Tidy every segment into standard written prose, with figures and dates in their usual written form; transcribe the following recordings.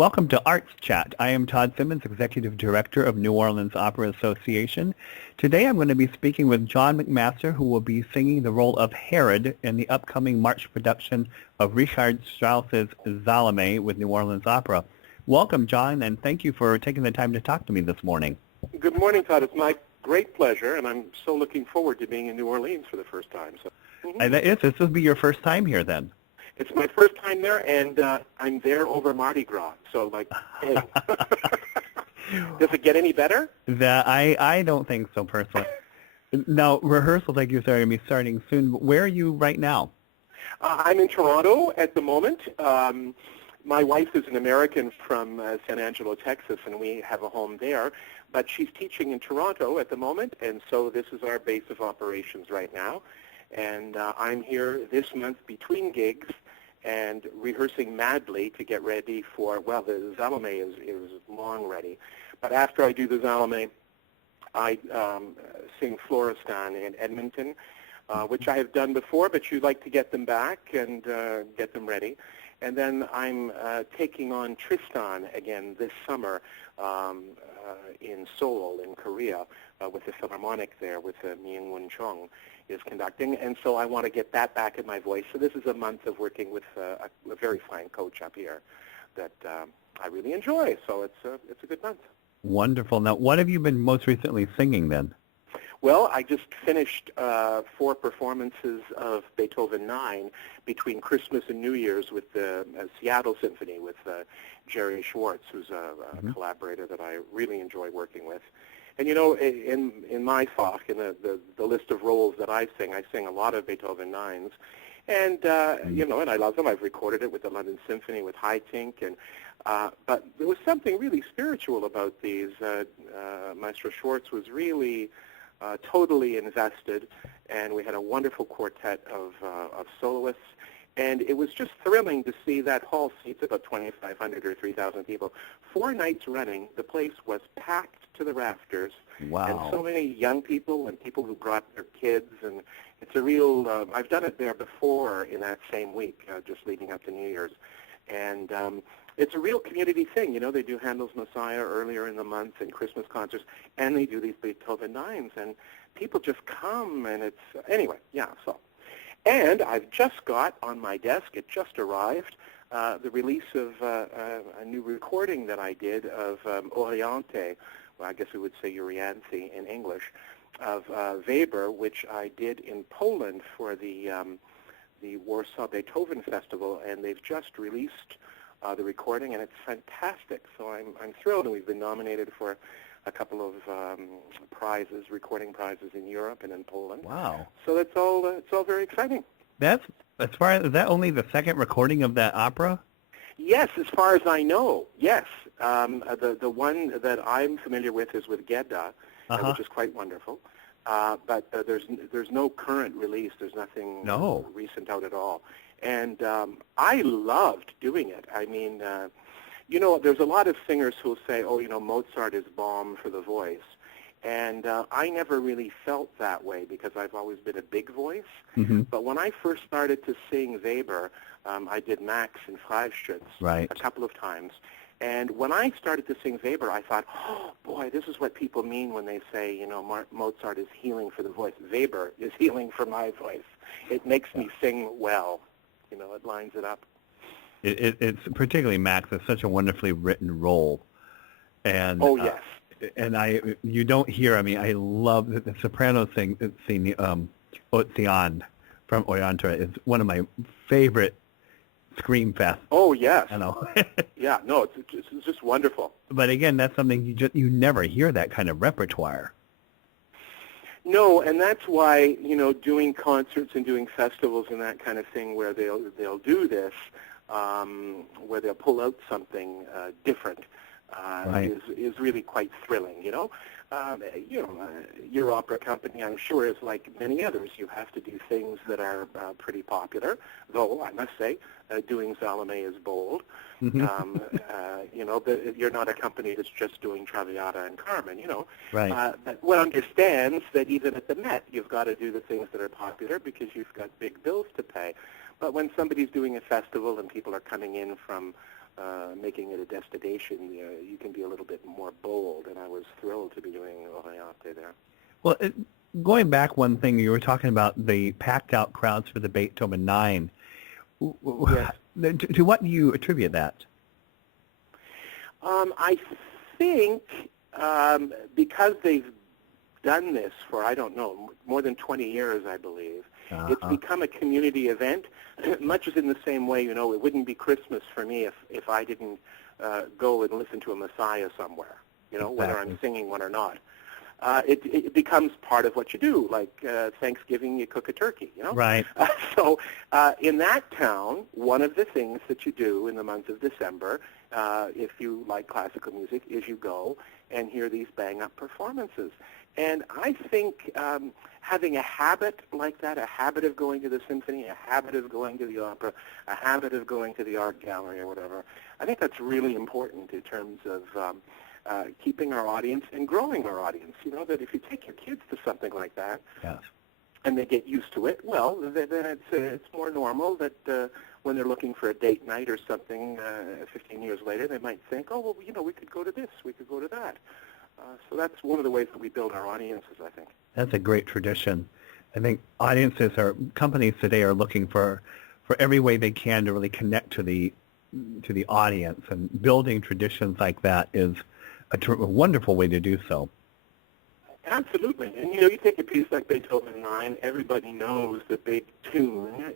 Welcome to Arts Chat. I am Todd Simmons, Executive Director of New Orleans Opera Association. Today I'm going to be speaking with John McMaster, who will be singing the role of Herod in the upcoming March production of Richard Strauss's Salome with New Orleans Opera. Welcome, John, and thank you for taking the time to talk to me this morning. Good morning, Todd. It's my great pleasure, and I'm so looking forward to being in New Orleans for the first time. This will be your first time here, then? It's my first time there, and I'm there over Mardi Gras. So, hey. Does it get any better? I don't think so, personally. Now, rehearsals, like you said, are going to be starting soon. Where are you right now? I'm in Toronto at the moment. My wife is an American from San Angelo, Texas, and we have a home there. But she's teaching in Toronto at the moment, and so this is our base of operations right now. And I'm here this month between gigs and rehearsing madly to get ready for, well, the Salome is long ready. But after I do the Salome, I sing Florestan in Edmonton, which I have done before, but you'd like to get them back and get them ready. And then I'm taking on Tristan again this summer in Seoul, in Korea, with the Philharmonic there, with Myung-Woon Chung is conducting. And so I want to get that back in my voice. So this is a month of working with a very fine coach up here that I really enjoy. So it's a good month. Wonderful. Now, what have you been most recently singing then? Well, I just finished 4 performances of Beethoven 9 between Christmas and New Year's with the Seattle Symphony with Jerry Schwartz, who's a collaborator that I really enjoy working with. And, you know, in my Fach, in the list of roles that I sing a lot of Beethoven 9s. And, you know, and I love them. I've recorded it with the London Symphony, with Haitink. And, but there was something really spiritual about these. Maestro Schwartz was really totally invested, and we had a wonderful quartet of soloists. And it was just thrilling to see that hall seats about 2,500 or 3,000 people. 4 nights running, the place was packed to the rafters. Wow. And so many young people and people who brought their kids. And it's a real, I've done it there before in that same week, just leading up to New Year's. And it's a real community thing. You know, they do Handel's Messiah earlier in the month and Christmas concerts, and they do these Beethoven 9s. And people just come, and it's, anyway, yeah, so. And I've just got on my desk, it just arrived, the release of a new recording that I did of Oriente, well, I guess we would say Euryanthe in English, of Weber, which I did in Poland for the Warsaw Beethoven Festival, and they've just released the recording, and it's fantastic. So I'm thrilled, and we've been nominated for a couple of prizes, recording prizes in Europe and in Poland. Wow! So it's all very exciting. That's as far as, is that only the second recording of that opera? Yes, as far as I know, yes. The one that I'm familiar with is with Gedda, which is quite wonderful. But there's no current release. There's nothing recent out at all. And I loved doing it. I mean, you know, there's a lot of singers who'll say, oh, you know, Mozart is balm for the voice. And I never really felt that way because I've always been a big voice. But when I first started to sing Weber, I did Max and Freischütz a couple of times. And when I started to sing Weber, I thought, oh, boy, this is what people mean when they say, you know, Mozart is healing for the voice. Weber is healing for my voice. It makes me sing well. You know, it lines it up. It's particularly Max. It's such a wonderfully written role. And oh, yes. And you don't hear, I mean, I love the soprano scene, Ocean from Oriente is one of my favorite scream fests. Oh, yes. I know. Yeah, no, it's just wonderful. But again, that's something you never hear that kind of repertoire. No, and that's why, you know, doing concerts and doing festivals and that kind of thing where they'll do this, where they'll pull out something different, is really quite thrilling, you know. Your opera company, I'm sure, is like many others. You have to do things that are pretty popular, though I must say, doing Salome is bold. You know, but you're not a company that's just doing Traviata and Carmen, you know. That one understands that even at the Met, you've got to do the things that are popular because you've got big bills to pay. But when somebody's doing a festival and people are coming in from making it a destination, you can be a little bit more bold, and I was thrilled to be doing Oriente there. Well, going back one thing, you were talking about the packed-out crowds for the Beethoven 9. Yes. To what do you attribute that? I think because they've done this for, I don't know, more than 20 years, I believe, it's become a community event, much as in the same way, it wouldn't be Christmas for me if I didn't go and listen to a Messiah somewhere, Exactly. whether I'm singing one or not. It becomes part of what you do, like Thanksgiving, you cook a turkey, Right. So in that town, one of the things that you do in the month of December, if you like classical music, is you go and hear these bang-up performances. And I think having a habit like that, a habit of going to the symphony, a habit of going to the opera, a habit of going to the art gallery or whatever, I think that's really important in terms of keeping our audience and growing our audience. That if you take your kids to something like that, Yes. and they get used to it, well, then it's more normal that when they're looking for a date night or something 15 years later, they might think, oh, well, we could go to this, we could go to that. So that's one of the ways that we build our audiences, I think. That's a great tradition. I think companies today are looking for every way they can to really connect to the audience, and building traditions like that is a wonderful way to do so. Absolutely. And, you take a piece like Beethoven 9, everybody knows the big tune.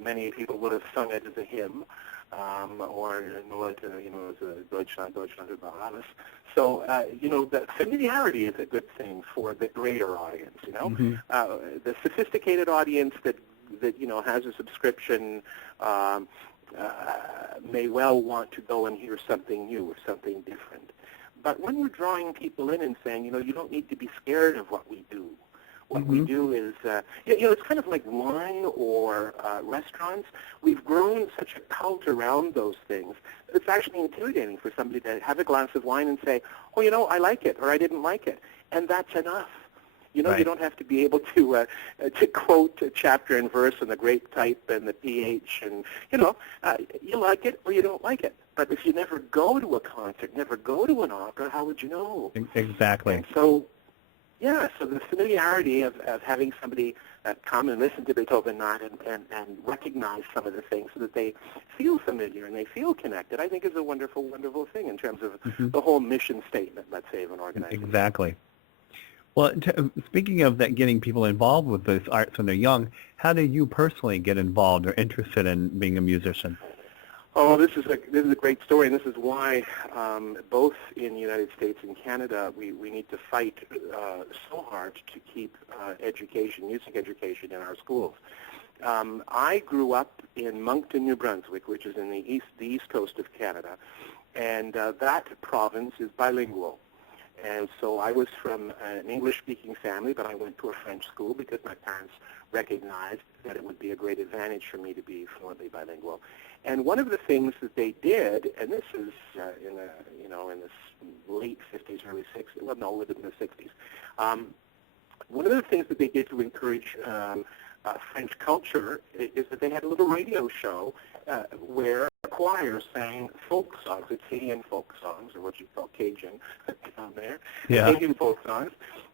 Many people would have sung it as a hymn, or as a Deutschland, Deutschland über alles. So, the familiarity is a good thing for the greater audience, Mm-hmm. The sophisticated audience that has a subscription may well want to go and hear something new or something different. But when we're drawing people in and saying, you don't need to be scared of what we do. What Mm-hmm. we do is, it's kind of like wine or restaurants. We've grown such a cult around those things that it's actually intimidating for somebody to have a glass of wine and say, oh, I like it, or I didn't like it. And that's enough. Right. You don't have to be able to quote a chapter and verse and the grape type and the pH, and, you like it or you don't like it. But if you never go to a concert, never go to an opera, how would you know? Exactly. And so the familiarity of having somebody come and listen to Beethoven 9 and recognize some of the things so that they feel familiar and they feel connected, I think is a wonderful, wonderful thing in terms of Mm-hmm. the whole mission statement, let's say, of an organization. Exactly. Well, speaking of that, getting people involved with those arts when they're young, how do you personally get involved or interested in being a musician? Oh, this is a great story, and this is why both in the United States and Canada we need to fight so hard to keep music education in our schools. I grew up in Moncton, New Brunswick, which is in the east coast of Canada, and that province is bilingual. And so I was from an English-speaking family, but I went to a French school because my parents recognized that it would be a great advantage for me to be fluently bilingual. And one of the things that they did, and this is in the late 50s, early 60s, well, no, within the 60s, one of the things that they did to encourage French culture is that they had a little radio show where a choir sang folk songs, Acadian folk songs, or what you call Cajun down there, Yeah. Acadian folk songs,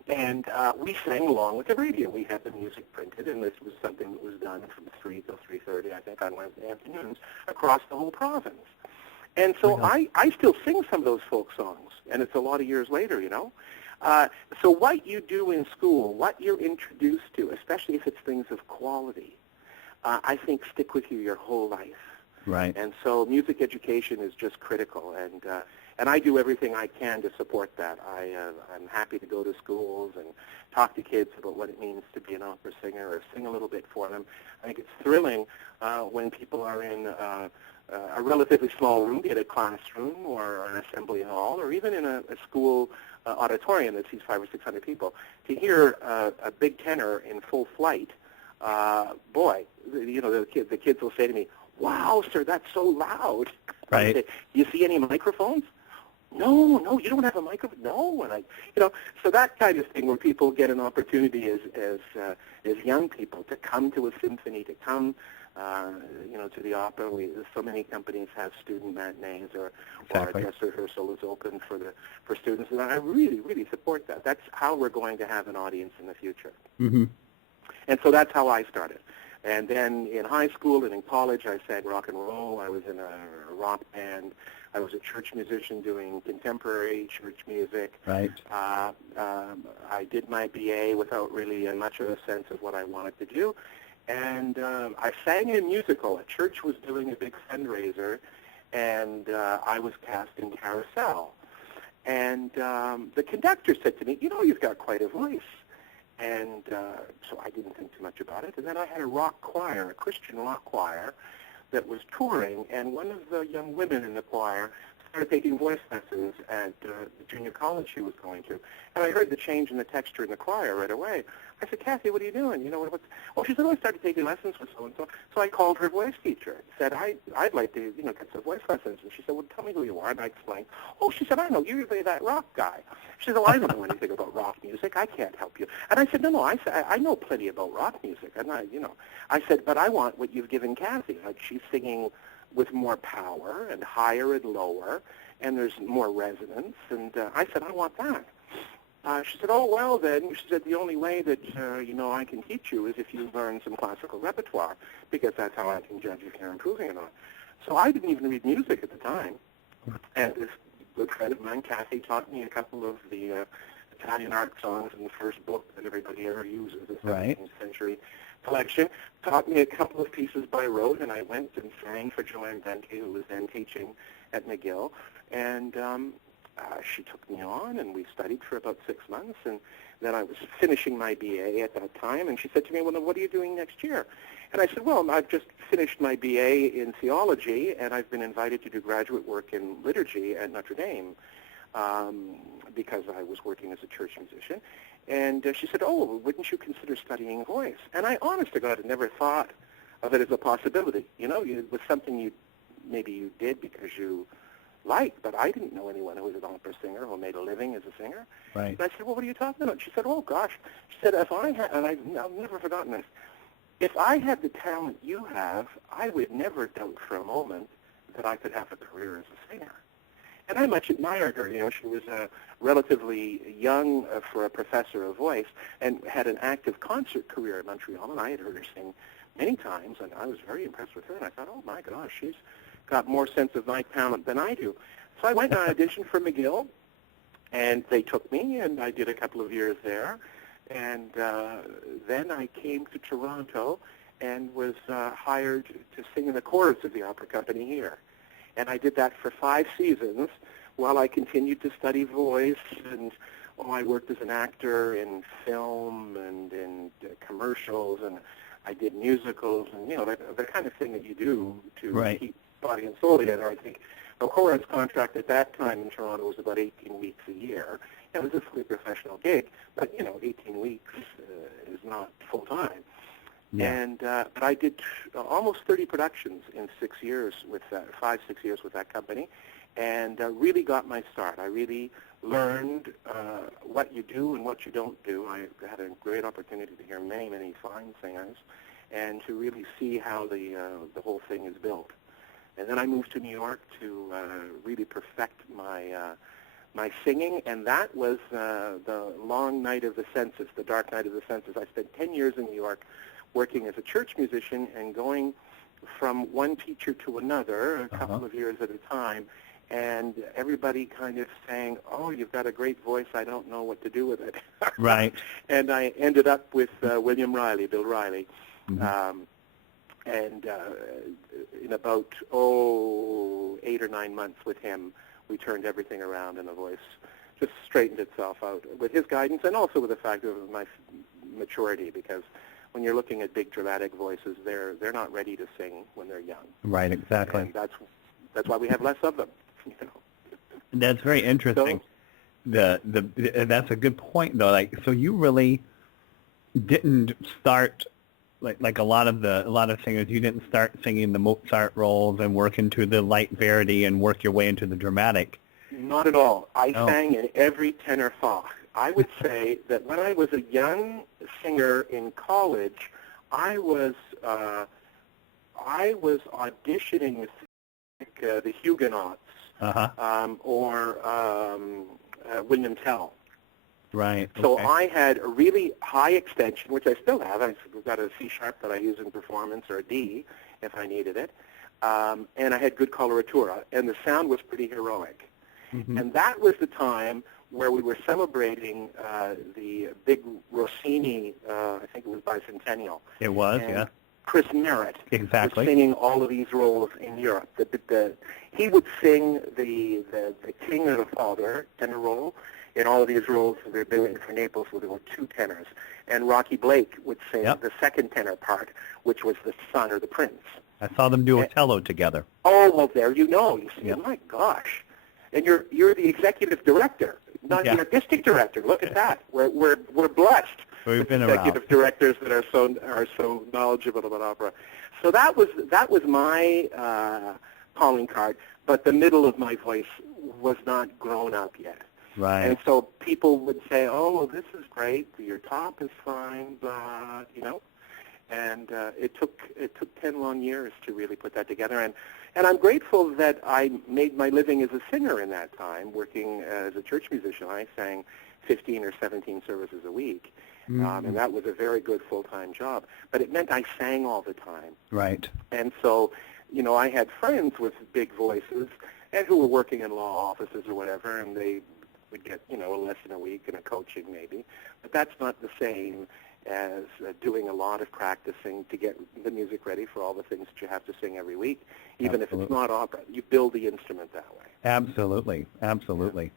and we sang along with the radio. We had the music printed, and this was something that was done from 3 till 3:30, I think, on Wednesday afternoons across the whole province. And so I still sing some of those folk songs, and it's a lot of years later, So what you do in school, what you're introduced to, especially if it's things of quality, I think stick with you your whole life. Right. And so music education is just critical, and I do everything I can to support that. I'm happy to go to schools and talk to kids about what it means to be an opera singer or sing a little bit for them. I think it's thrilling when people are in a relatively small room, be it a classroom or an assembly hall, or even in a school auditorium that sees 500 or 600 people, to hear a big tenor in full flight. Boy, the kids will say to me, "Wow, sir, that's so loud." Right. I say, "Do you see any microphones?" No, you don't have a microphone. No, and so that kind of thing where people get an opportunity as young people to come to a symphony, to come to the opera. So many companies have student matinees or Exactly. a dress rehearsal is open for students, and I really, really support that. That's how we're going to have an audience in the future. Mm-hmm. And so that's how I started. And then in high school and in college, I sang rock and roll. I was in a rock band. I was a church musician doing contemporary church music. Right. I did my BA without really much of a sense of what I wanted to do. And I sang in a musical. A church was doing a big fundraiser, and I was cast in Carousel. And the conductor said to me, you've got quite a voice. And so I didn't think too much about it. And then I had a rock choir, a Christian rock choir, that was touring, and one of the young women in the choir started taking voice lessons at the junior college she was going to. And I heard the change in the texture in the choir right away. I said, Kathy, what are you doing? She said, I started taking lessons with so-and-so. So I called her voice teacher and said, I'd like to, get some voice lessons. And she said, well, tell me who you are. And I explained, she said, I know, you're that rock guy. She said, well, I don't know anything about rock music. I can't help you. And I said, no, I know plenty about rock music. And I said, but I want what you've given Kathy. Like, she's singing with more power and higher and lower, and there's more resonance. And I said, I want that. She said, oh, well, then, she said, the only way that, I can teach you is if you learn some classical repertoire, because that's how I can judge if you're improving or not. So I didn't even read music at the time. And this good friend of mine, Kathy, taught me a couple of the Italian art songs in the first book that everybody ever uses, the 17th century collection, taught me a couple of pieces by rote, and I went and sang for Joanne Dente, who was then teaching at McGill, and she took me on, and we studied for about 6 months, and then I was finishing my BA at that time, and she said to me, well, then what are you doing next year? And I said, well, I've just finished my BA in theology, and I've been invited to do graduate work in liturgy at Notre Dame because I was working as a church musician. And she said, oh, wouldn't you consider studying voice? And I, honest to God, had never thought of it as a possibility. It was something maybe you did because you liked, but I didn't know anyone who was an opera singer who made a living as a singer. Right. And I said, well, what are you talking about? She said, oh, gosh. She said, if I had, and I've never forgotten this, if I had the talent you have, I would never doubt for a moment that I could have a career as a singer. And I much admired her. She was relatively young for a professor of voice and had an active concert career in Montreal, and I had heard her sing many times, and I was very impressed with her, and I thought, oh, my gosh, she's got more sense of my talent than I do. So I went and I auditioned for McGill, and they took me, and I did a couple of years there. And then I came to Toronto and was hired to sing in the chorus of the opera company here. And I did that for 5 seasons while I continued to study voice. And I worked as an actor in film and in commercials, and I did musicals, and the kind of thing that you do to keep body and soul together. I think a chorus contract at that time in Toronto was about 18 weeks a year. It was a fully professional gig, but 18 weeks is not full time. Yeah. And but I did almost 30 productions in 6 years with 5-6 years with that company, and really got my start. I really learned what you do and what you don't do. I had a great opportunity to hear many, many fine singers, and to really see how the whole thing is built. And then I moved to New York to really perfect my singing, and that was the long night of the census, the dark night of the census. I spent 10 years in New York working as a church musician and going from one teacher to another, a couple of years at a time, and everybody kind of saying, oh, you've got a great voice, I don't know what to do with it. Right. And I ended up with William Riley, Bill Riley, and in about 8 or 9 months with him, we turned everything around, and the voice just straightened itself out with his guidance, and also with the fact of my maturity, because when you're looking at big dramatic voices, they're not ready to sing when they're young. Right, exactly. And that's why we have less of them. That's very interesting. So, that's a good point, though. So you really didn't start like a lot of singers. You didn't start singing the Mozart roles and work into the light Verdi and work your way into the dramatic. Not at all. I sang in every tenor fa. I would say that when I was a young singer in college, I was I was auditioning with the Huguenots or William Tell. Right. So Okay. I had a really high extension, which I still have. I've got a C sharp that I use in performance, or a D if I needed it. And I had good coloratura, and the sound was pretty heroic. Mm-hmm. And that was the time where we were celebrating the big Rossini, I think it was bicentennial. It was, and yeah. Chris Merritt Exactly. was singing all of these roles in Europe. He would sing the king or the father tenor role in all of these roles that they're doing for Naples, where there were two tenors. And Rocky Blake would sing the second tenor part, which was the son or the prince. I saw them do Othello together. Oh, well, there you know. You see, my gosh. And you're the executive director, not the artistic director. Look at that. We're blessed. We've been executive around. directors that are so knowledgeable about opera. So that was my calling card. But the middle of my voice was not grown up yet. Right. And so people would say, "Oh, well, this is great. Your top is fine, but And it took 10 long years to really put that together. And I'm grateful that I made my living as a singer in that time, working as a church musician. I sang 15 or 17 services a week, and that was a very good full-time job. But it meant I sang all the time. Right. And so, I had friends with big voices and who were working in law offices or whatever, and they would get, a lesson a week and a coaching maybe. But that's not the same as doing a lot of practicing to get the music ready for all the things that you have to sing every week, even if it's not opera. You build the instrument that way. Absolutely. Absolutely.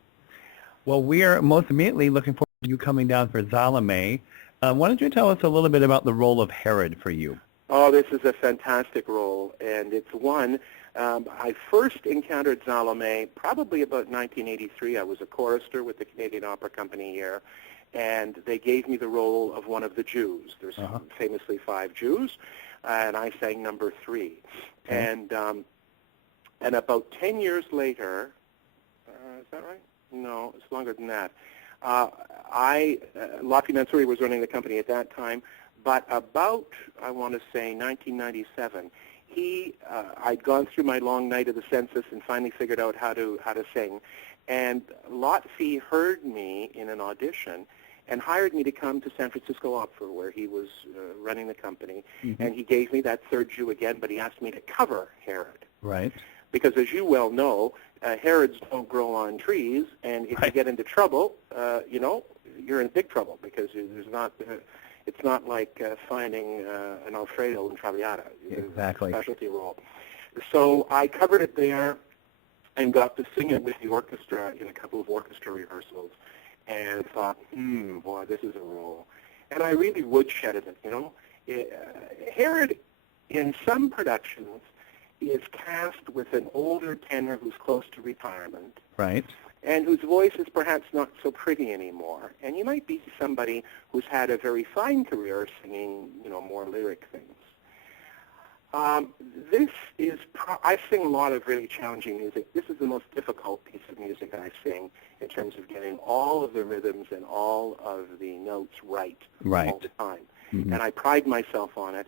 Well, we are most immediately looking forward to you coming down for Salome. Why don't you tell us a little bit about the role of Herod for you? Oh, this is a fantastic role, and it's one. I first encountered Salome probably about 1983. I was a chorister with the Canadian Opera Company here, and they gave me the role of one of the Jews. There's famously 5 Jews, and I sang number 3. Okay. And about 10 years later, is that right? No, it's longer than that. Laffy Mansouri was running the company at that time, but about, I want to say, 1997, I'd gone through my long night of the census and finally figured out how to sing. And Laffy heard me in an audition and hired me to come to San Francisco Opera, where he was running the company. Mm-hmm. And he gave me that third Jew again, but he asked me to cover Herod. Right. Because as you well know, Herods don't grow on trees, and if you get into trouble, you're in big trouble, because it's not like finding an Alfredo in Traviata. Exactly. It's a specialty role. So I covered it there and got to sing it with the orchestra in a couple of orchestra rehearsals, and thought, boy, this is a role. And I really woodshedded it, Herod, in some productions, is cast with an older tenor who's close to retirement. Right. And whose voice is perhaps not so pretty anymore. And you might be somebody who's had a very fine career singing, more lyric things. I sing a lot of really challenging music. This is the most difficult piece of music I sing in terms of getting all of the rhythms and all of the notes right. All the time. Mm-hmm. And I pride myself on it.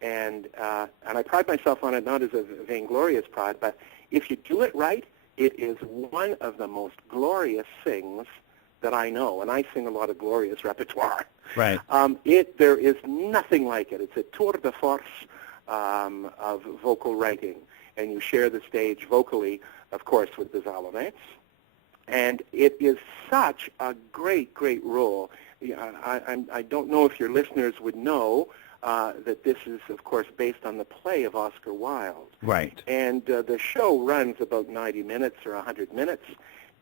And I pride myself on it not as a vainglorious pride, but if you do it right, it is one of the most glorious things that I know, and I sing a lot of glorious repertoire. Right. There is nothing like it. It's a tour de force of vocal writing, and you share the stage vocally, of course, with the Salome. And it is such a great, great role. I don't know if your listeners would know that this is, of course, based on the play of Oscar Wilde. Right. And the show runs about 90 minutes or 100 minutes.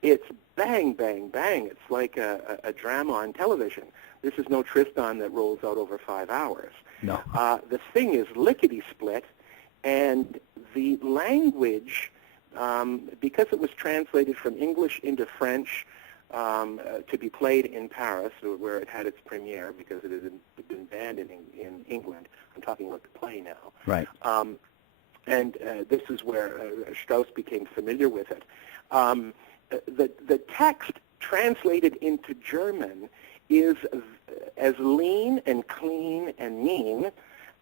It's bang, bang, bang. It's like a drama on television. This is no Tristan that rolls out over 5 hours. No. The thing is lickety-split, and the language, because it was translated from English into French, to be played in Paris, where it had its premiere, because it had been banned in England. I'm talking about the play now. Right. And this is where Strauss became familiar with it. The text translated into German is as lean and clean and mean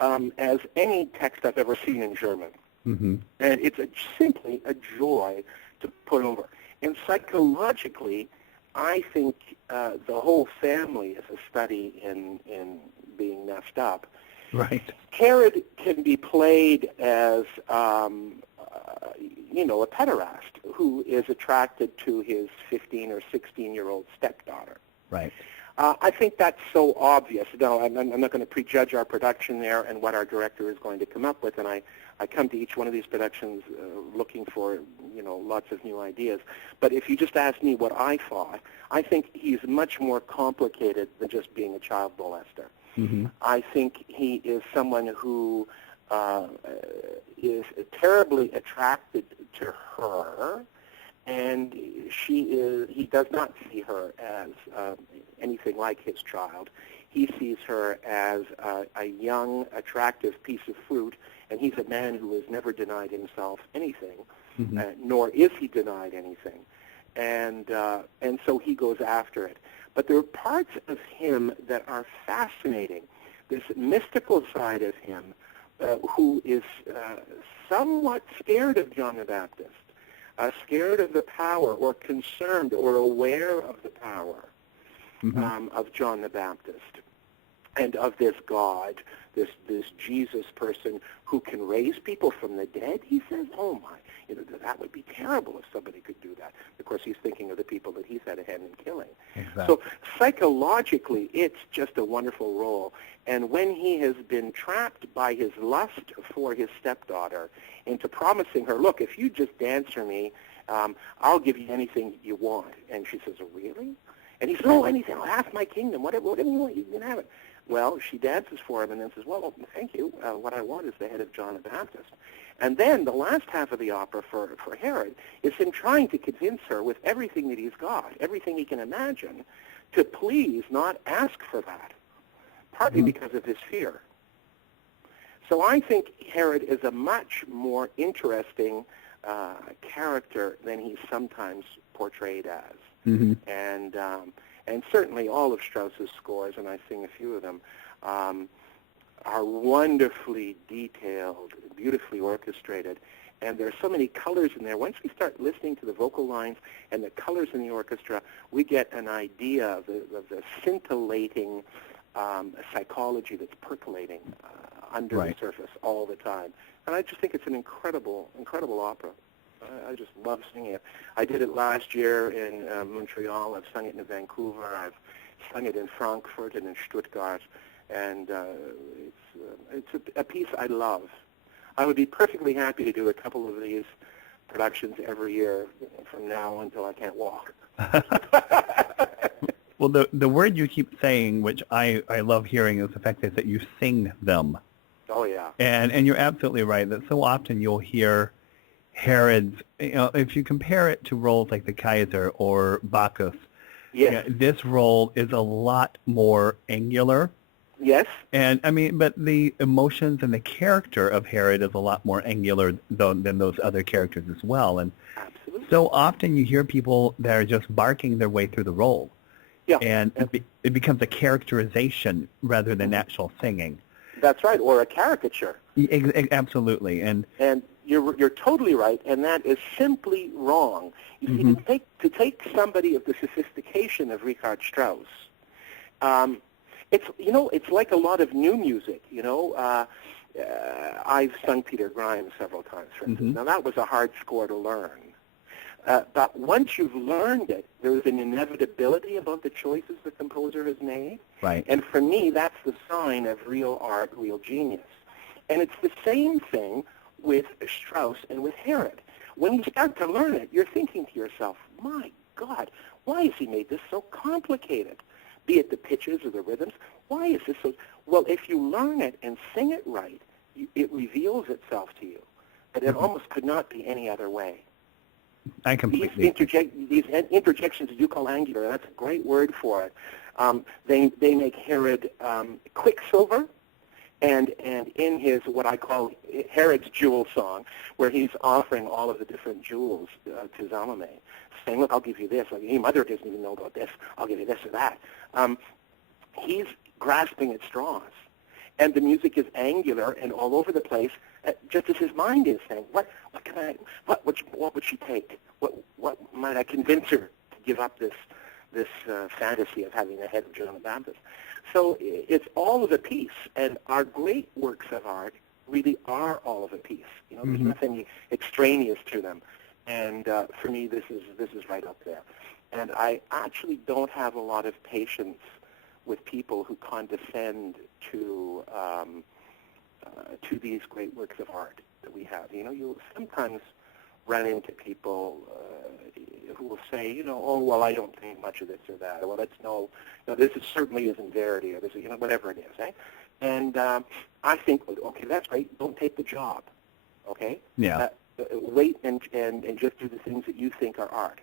as any text I've ever seen in German. Mm-hmm. And it's simply a joy to put over. And psychologically, I think the whole family is a study in being messed up. Right. Herod can be played as, a pederast who is attracted to his 15 or 16-year-old stepdaughter. Right. I think that's so obvious. No, I'm not going to prejudge our production there and what our director is going to come up with, and I come to each one of these productions looking for, lots of new ideas. But if you just ask me what I thought, I think he's much more complicated than just being a child molester. Mm-hmm. I think he is someone who is terribly attracted to her, and he does not see her as anything like his child. He sees her as a young, attractive piece of fruit, and he's a man who has never denied himself anything, mm-hmm. Nor is he denied anything. And so he goes after it. But there are parts of him that are fascinating. This mystical side of him who is somewhat scared of John the Baptist, scared of the power or concerned or aware of the power mm-hmm. Of John the Baptist and of this God, this Jesus person who can raise people from the dead. He says, oh my, that would be terrible if somebody could do that. Of course, he's thinking of the people that he's had a hand in killing. Exactly. So psychologically, it's just a wonderful role. And when he has been trapped by his lust for his stepdaughter into promising her, look, if you just dance for me, I'll give you anything you want. And she says, oh, really? And he says, oh, anything, half my kingdom, whatever you want, you can have it. Well, she dances for him and then says, well, thank you. What I want is the head of John the Baptist. And then the last half of the opera for Herod is him trying to convince her with everything that he's got, everything he can imagine, to please not ask for that, partly because of his fear. So I think Herod is a much more interesting character than he's sometimes portrayed as. Mm-hmm. And certainly all of Strauss's scores, and I sing a few of them, are wonderfully detailed, beautifully orchestrated, and there are so many colors in there. Once we start listening to the vocal lines and the colors in the orchestra, we get an idea of the scintillating psychology that's percolating under the surface all the time. And I just think it's an incredible, incredible opera. I just love singing it. I did it last year in Montreal. I've sung it in Vancouver. I've sung it in Frankfurt and in Stuttgart. And it's a piece I love. I would be perfectly happy to do a couple of these productions every year from now until I can't walk. Well, the word you keep saying, which I love hearing, is the fact that you sing them. Oh, yeah. And you're absolutely right that so often you'll hear Herod's, if you compare it to roles like the Kaiser or Bacchus, yes. This role is a lot more angular. Yes. And, but the emotions and the character of Herod is a lot more angular than those other characters as well. And absolutely. So often you hear people that are just barking their way through the role. Yeah. And it becomes a characterization rather than actual singing. That's right, or a caricature. Absolutely. And you're totally right, and that is simply wrong. You see, to take somebody of the sophistication of Richard Strauss, it's like a lot of new music. I've sung Peter Grimes several times, for instance. Now that was a hard score to learn. But once you've learned it, there's an inevitability about the choices the composer has made. Right. And for me, that's the sign of real art, real genius. And it's the same thing with Strauss and with Herod. When you start to learn it, you're thinking to yourself, my God, why has he made this so complicated? Be it the pitches or the rhythms, why is this so... Well, if you learn it and sing it right, it reveals itself to you. But it almost could not be any other way. I completely... These interjections you call angular, that's a great word for it. They make Herod quicksilver, and in his, what I call Herod's jewel song, where he's offering all of the different jewels to Salome, saying, look, I'll give you this. Like, your mother doesn't even know about this. I'll give you this or that. He's grasping at straws. and the music is angular and all over the place, just as his mind is saying, what would she take? What might I convince her to give up this fantasy of having the head of John the Baptist? So it's all of a piece, and our great works of art really are all of a piece. You know, there's nothing extraneous to them, and for me, this is right up there. And I actually don't have a lot of patience with people who condescend to these great works of art that we have. You know, you'll sometimes run into people who will say, you know, oh, well, I don't think much of this or that, or well, this certainly isn't Verity, or this is, you know, whatever it is, eh? And I think, okay, that's great. Don't take the job, okay? Yeah. Wait and just do the things that you think are art.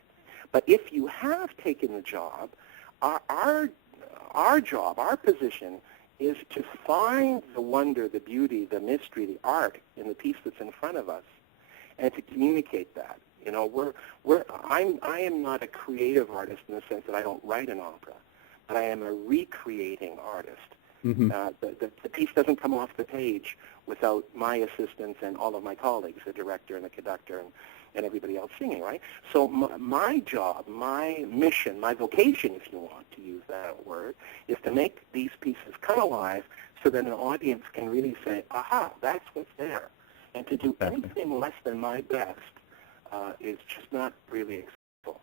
But if you have taken the job, our job, our position, is to find the wonder, the beauty, the mystery, the art in the piece that's in front of us, and to communicate that. You know, I am not a creative artist in the sense that I don't write an opera, but I am a recreating artist. The piece doesn't come off the page without my assistants and all of my colleagues, the director and the conductor and everybody else singing, right? So my job, my mission, my vocation, if you want to use that word, is to make these pieces come alive so that an audience can really say, aha, that's what's there. And to do anything less than my best is just not really acceptable.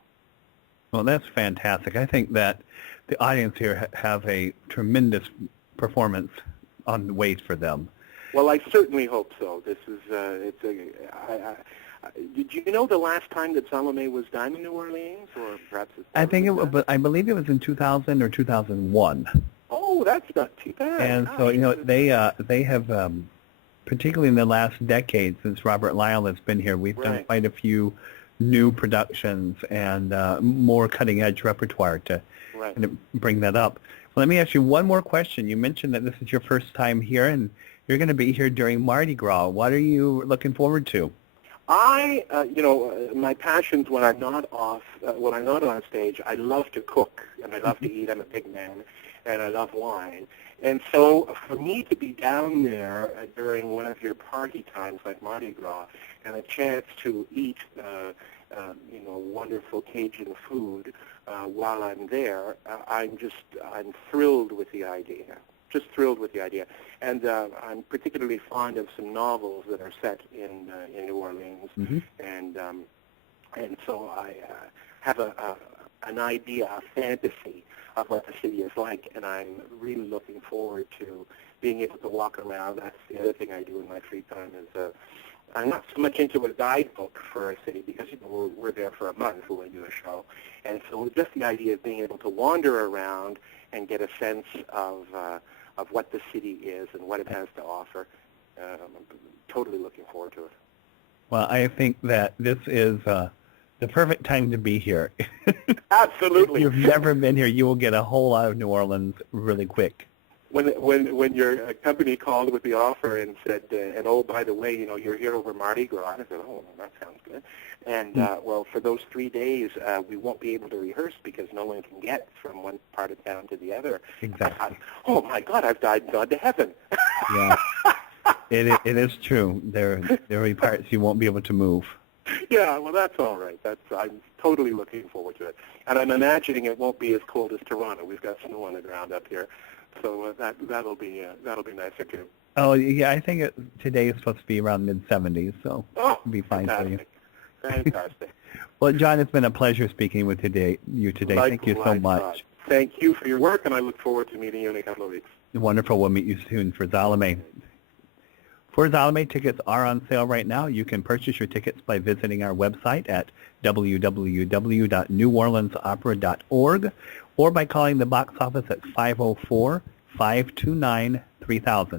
Well, that's fantastic. I think that the audience here have a tremendous performance on the wait for them. Well, I certainly hope so. This is did you know the last time that Salome was done in New Orleans, or perhaps it's I think I believe it was in 2000 or 2001. Oh, that's not too bad. And so, you know, they have, particularly in the last decade since Robert Lyle has been here, we've done quite a few new productions and more cutting-edge repertoire to kind of bring that up. Well, let me ask you one more question. You mentioned that this is your first time here, and you're going to be here during Mardi Gras. What are you looking forward to? My passions when I'm not on stage, I love to cook and I love to eat. I'm a big man, and I love wine. And so for me to be down there during one of your party times like Mardi Gras and a chance to eat, wonderful Cajun food while I'm there, I'm thrilled with the idea. Just thrilled with the idea. And I'm particularly fond of some novels that are set in New Orleans. And so I have an idea, a fantasy of what the city is like, and I'm really looking forward to being able to walk around. That's the other thing I do in my free time is I'm not so much into a guidebook for a city because we're there for a month when we do a show. And so just the idea of being able to wander around and get a sense of what the city is and what it has to offer. I'm totally looking forward to it. Well, I think that this is the perfect time to be here. Absolutely. If you've never been here, you will get a whole lot of New Orleans really quick. When your company called with the offer and said, and oh, by the way, you're here over Mardi Gras, I said, oh, that sounds good. And, well, for those 3 days, we won't be able to rehearse because no one can get from one part of town to the other. Exactly. I thought, oh, my God, I've gone to heaven. Yeah, it is true. There will be parts you won't be able to move. Yeah, well, that's all right. I'm totally looking forward to it. And I'm imagining it won't be as cold as Toronto. We've got snow on the ground up here. So that'll be nicer too. Oh yeah, I think today is supposed to be around mid-70s, so it'll be fine for you. Fantastic. Well, John, it's been a pleasure speaking with you today. Likewise, thank you so much. Todd. Thank you for your work, and I look forward to meeting you in a couple of weeks. Wonderful. We'll meet you soon for Salome. For Salome, tickets are on sale right now. You can purchase your tickets by visiting our website at www.neworleansopera.org or by calling the box office at 504-529-3000.